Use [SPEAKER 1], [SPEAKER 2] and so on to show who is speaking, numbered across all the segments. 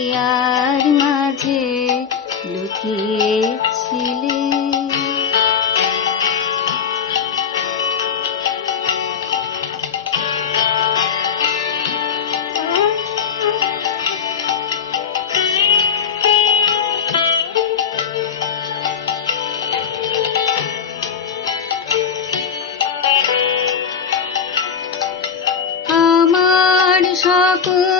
[SPEAKER 1] দুনিয়ার মাঝে লুকিয়েছিলে। সকল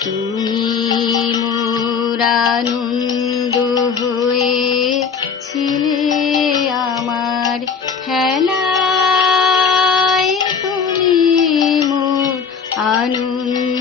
[SPEAKER 1] তুমি মুরানন্দ হয়ে ছিলে আমার খেলায় তুমি মোর আনন্দ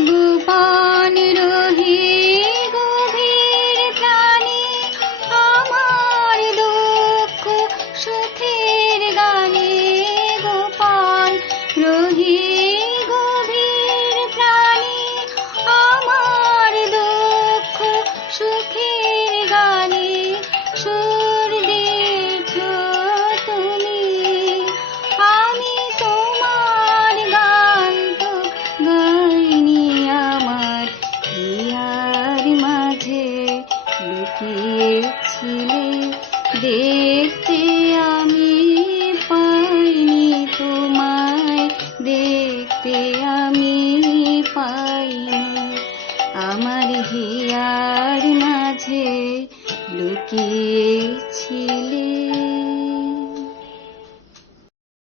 [SPEAKER 1] भुवानि ছায়ার মাঝে লুকিয়েছিলে।